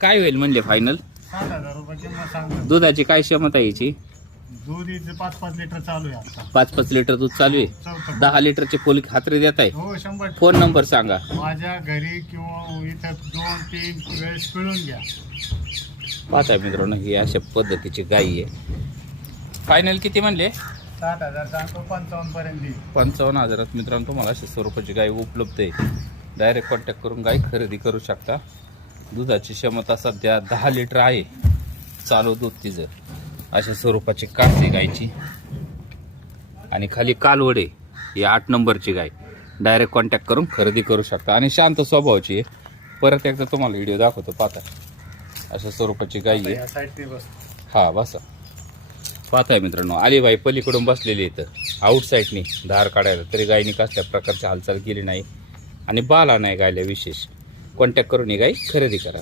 काय होईल म्हणले फायनल? 7,000 रुपये किंमत सांगतो. दुधाची काय क्षमता याची? दूध इथे 5-5 लिटर चालू आहे आता. 5-5 लिटर दूध चालू आहे. चौथं. 10 लिटरची फुल खात्री देत आहे. हो 100. फोन नंबर सांगा. माझ्या घरी किंवा इथं 2-3 वेळेस पिळून घ्या. पाहताय मित्रांनो, ही अशा पद्धतीची गाई आहे. फायनल किती म्हणले? 7,000 सांगतो, 55 पर्यंत देईल. 55,000 मित्रांनो तुम्हाला अशा स्वरूपाची गाय उपलब्ध आहे. डायरेक्ट कॉन्टॅक्ट करून गाय खरेदी करू शकता. दुधाची क्षमता सध्या 10 लिटर आहे चालू दूध तिचं. अशा स्वरूपाची कासी गायची आणि खाली कालवडे ही 8 नंबरची गाय. डायरेक्ट कॉन्टॅक्ट करून खरेदी करू शकता आणि शांत स्वभावाची आहे. परत एकदा तुम्हाला व्हिडिओ दाखवतो. पाहता अशा स्वरूपाची गाय आहे. या साईडने बस. हा बसा. पाहताय मित्रांनो, अलीबाई पलीकडून बसलेली इथं आउट साईडनी धार काढायला, तरी गायनी कसल्या प्रकारची हालचाल केली नाही आणि बाला नाही गायला विशेष. कॉन्टॅक्ट करून ही गाय खरेदी करा.